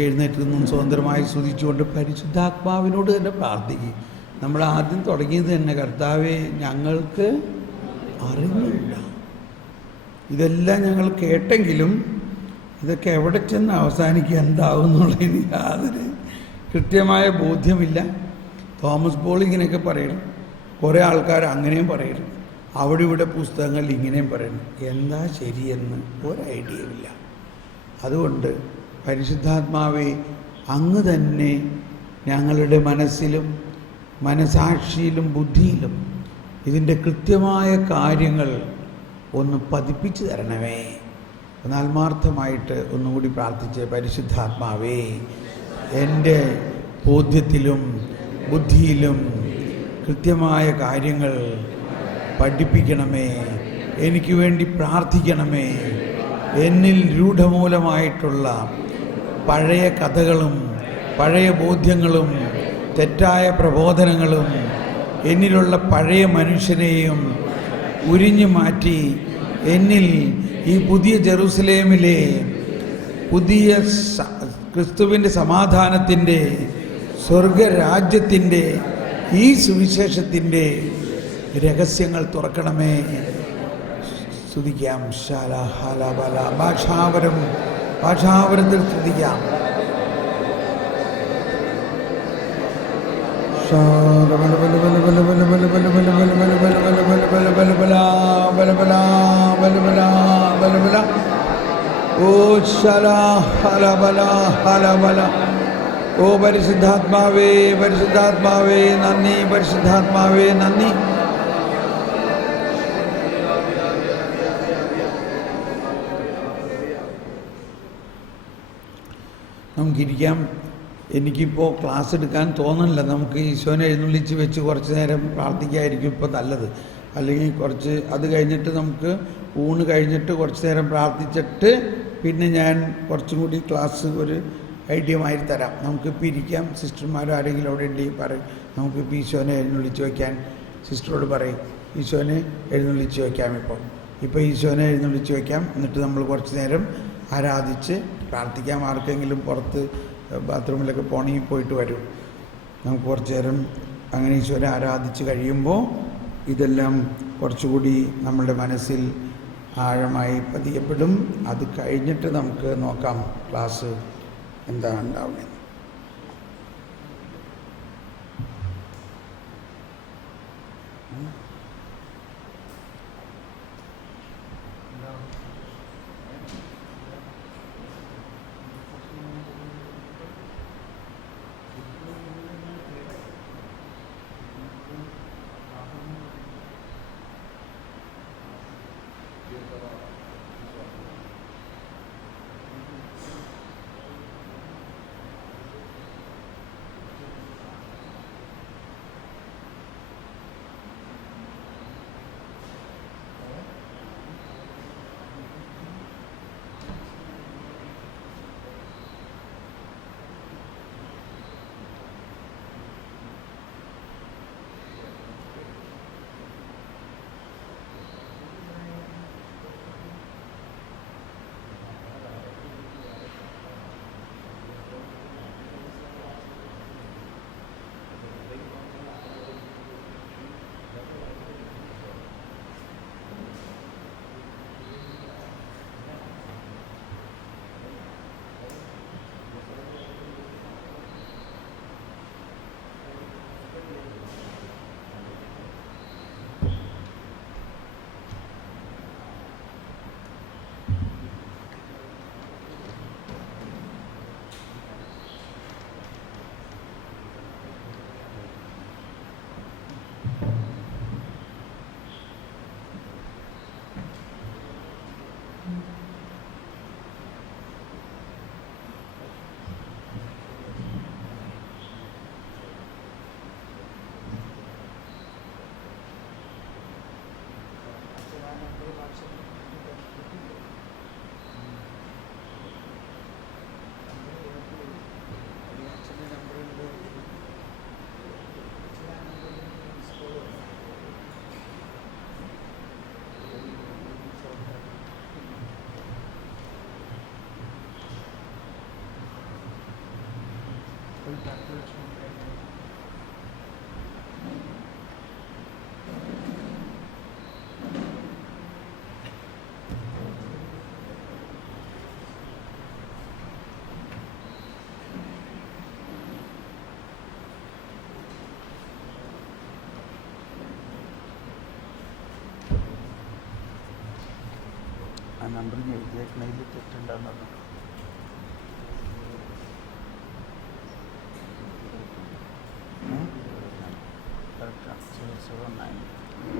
എഴുന്നേറ്റ് നിന്നും സ്വതന്ത്രമായി സ്തുതിച്ചുകൊണ്ട് പരിശുദ്ധാത്മാവിനോട് തന്നെ പ്രാർത്ഥിക്കും. നമ്മൾ ആദ്യം തുടങ്ങിയത് തന്നെ, കർത്താവെ ഞങ്ങൾക്ക് അറിഞ്ഞില്ല, ഇതെല്ലാം ഞങ്ങൾ കേട്ടെങ്കിലും ഇതൊക്കെ എവിടെ ചെന്ന് അവസാനിക്കുക എന്താവും എന്നുള്ളതിന് യാതൊരു കൃത്യമായ ബോധ്യമില്ല. തോമസ് പോൾ ഇങ്ങനെയൊക്കെ പറയണം, കുറേ ആൾക്കാർ അങ്ങനെയും പറയണം, അവിടെ ഇവിടെ പുസ്തകങ്ങളിൽ ഇങ്ങനെയും പറയണം. എന്താ ശരിയെന്ന് ഒരു ഐഡിയ ഇല്ല. അതുകൊണ്ട് പരിശുദ്ധാത്മാവെ, അങ്ങ് തന്നെ ഞങ്ങളുടെ മനസ്സിലും മനസാക്ഷിയിലും ബുദ്ധിയിലും ഇതിൻ്റെ കൃത്യമായ കാര്യങ്ങൾ ഒന്ന് പതിപ്പിച്ചു തരണമേ. ഒന്ന് ആത്മാർത്ഥമായിട്ട് ഒന്നുകൂടി പ്രാർത്ഥിച്ച്, പരിശുദ്ധാത്മാവേ, എൻ്റെ ബോധ്യത്തിലും ബുദ്ധിയിലും കൃത്യമായ കാര്യങ്ങൾ പഠിപ്പിക്കണമേ, എനിക്ക് വേണ്ടി പ്രാർത്ഥിക്കണമേ. എന്നിൽ രൂഢമൂലമായിട്ടുള്ള പഴയ കഥകളും പഴയ ബോധ്യങ്ങളും തെറ്റായ പ്രബോധനങ്ങളും എന്നിലുള്ള പഴയ മനുഷ്യനെയും ഉരിഞ്ഞു മാറ്റി എന്നിൽ ഈ പുതിയ ജെറുസലേമിലെ പുതിയ ക്രിസ്തുവിൻ്റെ സമാധാനത്തിൻ്റെ സ്വർഗരാജ്യത്തിൻ്റെ ഈ സുവിശേഷത്തിൻ്റെ രഹസ്യങ്ങൾ തുറക്കണമേ. സ്തുതിക്കാം. ശാലഹലബല ഭാഷാവരത്തിൽ സ്തുതിക്കാം. ഓ പരിശുദ്ധാത്മാവേ, പരിശുദ്ധാത്മാവേ നന്ദി, പരിശുദ്ധാത്മാവേ നന്ദി. നമുക്കിരിക്കാം. എനിക്കിപ്പോൾ ക്ലാസ് എടുക്കാൻ തോന്നുന്നില്ല. നമുക്ക് ഈശോനെ എഴുന്നള്ളിച്ച് വെച്ച് കുറച്ച് നേരം പ്രാർത്ഥിക്കായിരിക്കും ഇപ്പോൾ നല്ലത്. അല്ലെങ്കിൽ കുറച്ച് അത് കഴിഞ്ഞിട്ട് നമുക്ക് ഊണ് കഴിഞ്ഞിട്ട് കുറച്ച് നേരം പ്രാർത്ഥിച്ചിട്ട് പിന്നെ ഞാൻ കുറച്ചും കൂടി ക്ലാസ് ഒരു ഐഡിയ മാതിരി തരാം. നമുക്കിപ്പോൾ ഇരിക്കാം. സിസ്റ്റർമാരോ ആരെങ്കിലും അവിടെ ഉണ്ടെങ്കിൽ പറയും, നമുക്കിപ്പോൾ ഈശോനെ എഴുന്നള്ളിച്ച് വയ്ക്കാൻ സിസ്റ്ററോട് പറയും, ഈശോനെ എഴുന്നള്ളിച്ച് വയ്ക്കാം. ഇപ്പോൾ ഈശോനെ എഴുന്നള്ളിച്ച് വയ്ക്കാം. എന്നിട്ട് നമ്മൾ കുറച്ച് നേരം ആരാധിച്ച് പ്രാർത്ഥിക്കാം. ആർക്കെങ്കിലും പുറത്ത് ബാത്റൂമിലൊക്കെ പോകണമെങ്കിൽ പോയിട്ട് വരും. നമുക്ക് കുറച്ച് നേരം അങ്ങനെ ഈശോനെ ആരാധിച്ച് കഴിയുമ്പോൾ ഇതെല്ലാം കുറച്ചുകൂടി നമ്മളുടെ മനസ്സിൽ ആഴമായി പതിയപ്പെടും. അത് കഴിഞ്ഞിട്ട് നമുക്ക് നോക്കാം ക്ലാസ് എന്താണ് ഉണ്ടാവുന്നത്. ആ നമ്പർ എഴുതിയേക്കണതിൽ തെറ്റുണ്ടാകുന്നു. കറക്റ്റാണ് 009.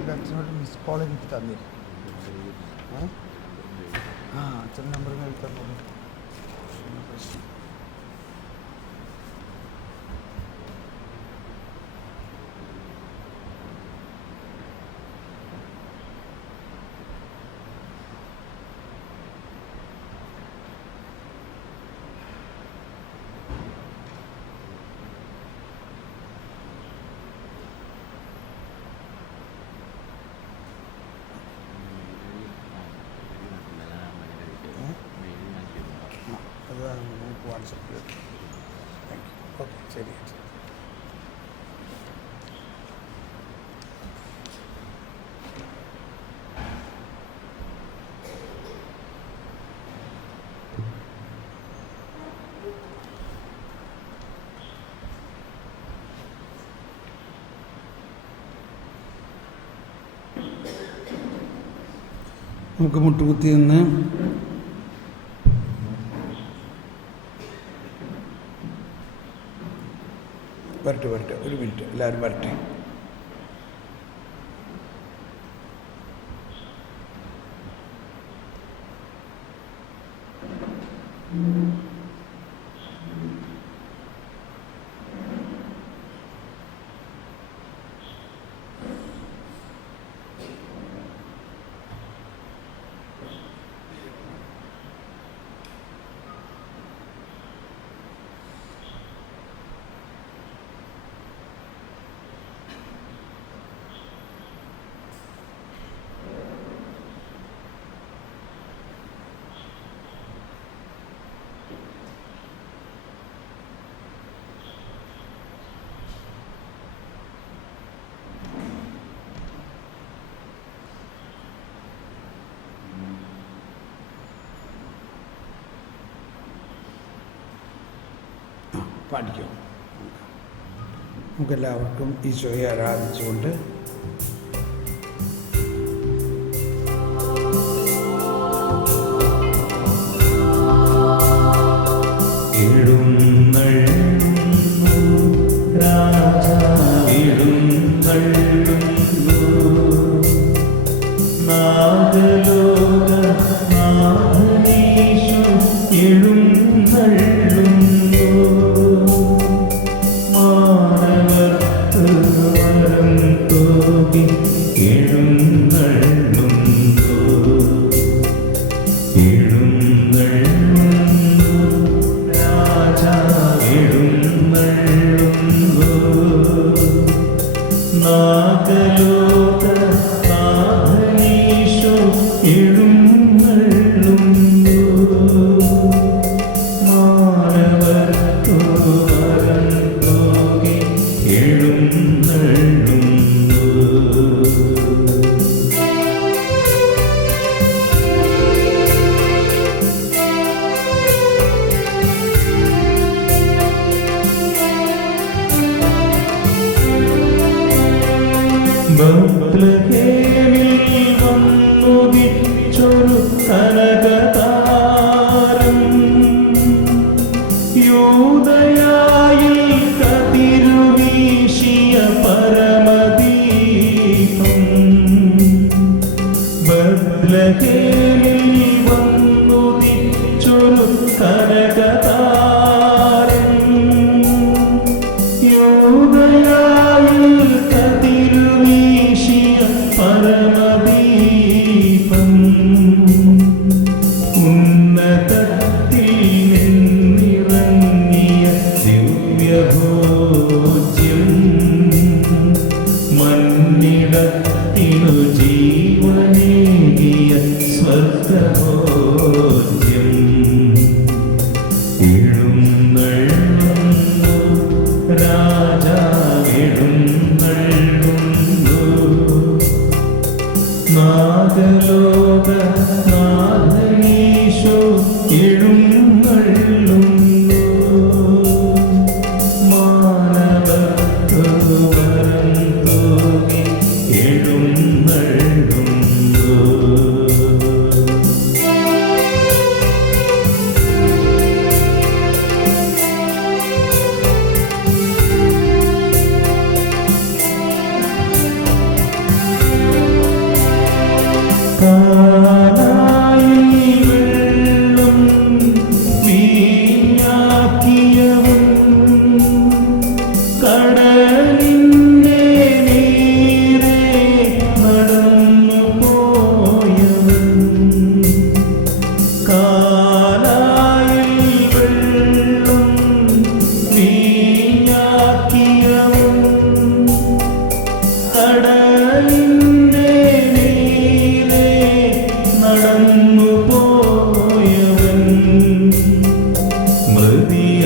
ഇത് അച്ഛനോട് മിസ് കോൾ എനിക്ക് തന്നില്ല. അച്ഛൻ നമ്പർ എഴുതി തന്നോളൂ. പ്രശ്നം അതാണ് നമുക്ക് വാട്സപ്പ് ചെയ്തു. Thank you. ഓക്കെ, ശരി. നമുക്ക് മുട്ടുകുത്തി നിന്ന് വരട്ടെ ഒരു മിനിറ്റ്, എല്ലാവരും വരട്ടെ. പാടിക്കും. നമുക്കെല്ലാവർക്കും ഈശോയെ ആരാധിച്ചുകൊണ്ട്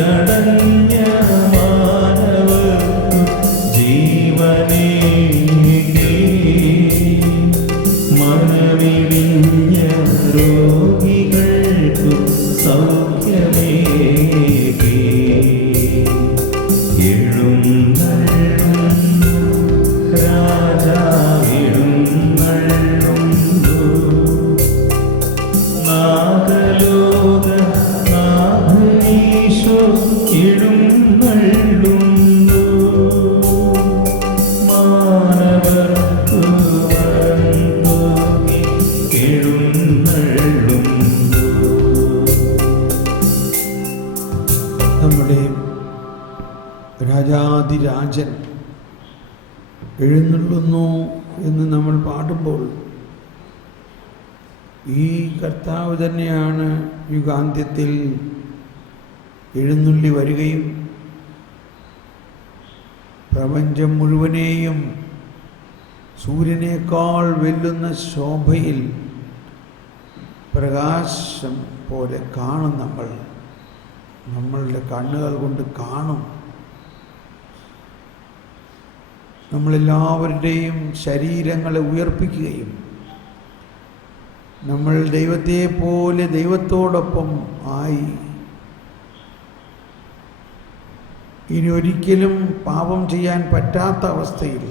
അടഞ്ഞ മാനവർക്കു ജീവനേകി, മനമിടിഞ്ഞ രോഗികൾക്കു സൗഖ്യമേകി, എഴുന്നള്ളുന്നു രാജാവെഴുന്നള്ളുന്നു, നാഗലോക നാഥനീശോ എഴുന്നള്ളുന്നു, മാനവർക്കു വരന്തോകി എഴുന്നള്ളുന്നു. നമ്മുടെ രാജാതിരാജൻ എഴുന്നള്ളുന്നു എന്ന് നമ്മൾ പാടുമ്പോൾ ഈ കർത്താവ് തന്നെയാണ് യുഗാന്ത്യത്തിൽ എഴുന്നള്ളി വരികയും പ്രപഞ്ചം മുഴുവനെയും സൂര്യനേക്കാൾ വെല്ലുന്ന ശോഭയിൽ പ്രകാശം പോലെ കാണും. നമ്മളുടെ കണ്ണുകൾ കൊണ്ട് കാണും. നമ്മളെല്ലാവരുടെയും ശരീരങ്ങളെ ഉയർപ്പിക്കുകയും നമ്മൾ ദൈവത്തെ പോലെ ദൈവത്തോടൊപ്പം ആയി ഇനി ഒരിക്കലും പാപം ചെയ്യാൻ പറ്റാത്ത അവസ്ഥയിൽ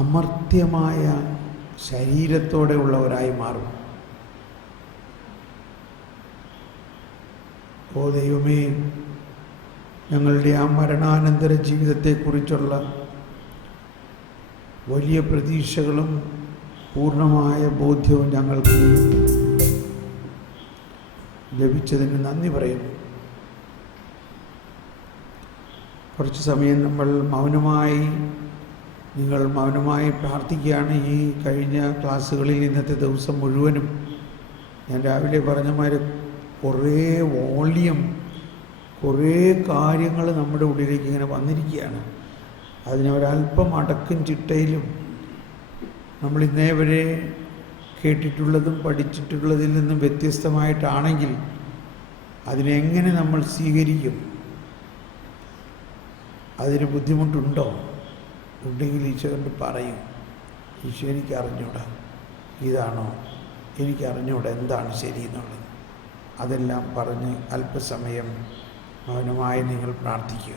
അമർത്യമായ ശരീരത്തോടെ ഉള്ളവരായി മാറും. ഓ ദൈവമേ, ഞങ്ങളുടെ ആ മരണാനന്തര ജീവിതത്തെക്കുറിച്ചുള്ള വലിയ പ്രതീക്ഷകളും പൂർണ്ണമായ ബോധ്യവും ഞങ്ങൾക്ക് ലഭിച്ചതിന് നന്ദി പറയുന്നു. കുറച്ച് സമയം നിങ്ങൾ മൗനമായി പ്രാർത്ഥിക്കുകയാണ്. ഈ കഴിഞ്ഞ ക്ലാസ്സുകളിൽ ഇന്നത്തെ ദിവസം മുഴുവനും ഞാൻ രാവിലെ പറഞ്ഞ മാതിരി കുറേ വോളിയം, കുറേ കാര്യങ്ങൾ നമ്മുടെ ഉള്ളിലേക്ക് ഇങ്ങനെ വന്നിരിക്കുകയാണ്. അതിനെ ഒരല്പം അടക്കും ചിട്ടയിലും നമ്മൾ ഇന്നേ വരെ കേട്ടിട്ടുള്ളതും പഠിച്ചിട്ടുള്ളതിൽ നിന്നും വ്യത്യസ്തമായിട്ടാണെങ്കിൽ അതിനെങ്ങനെ നമ്മൾ സ്വീകരിക്കും? അതിന് ബുദ്ധിമുട്ടുണ്ടോ? ഉണ്ടെങ്കിൽ ഈശോ കൊണ്ട് പറയും, ഈശോ എനിക്ക് അറിഞ്ഞൂടാ, ഇതാണോ എനിക്ക് അറിഞ്ഞൂടാ, എന്താണ് ശരി എന്നുള്ളത്. അതെല്ലാം പറഞ്ഞ് അല്പസമയം മൗനമായി നിങ്ങൾ പ്രാർത്ഥിക്കുക.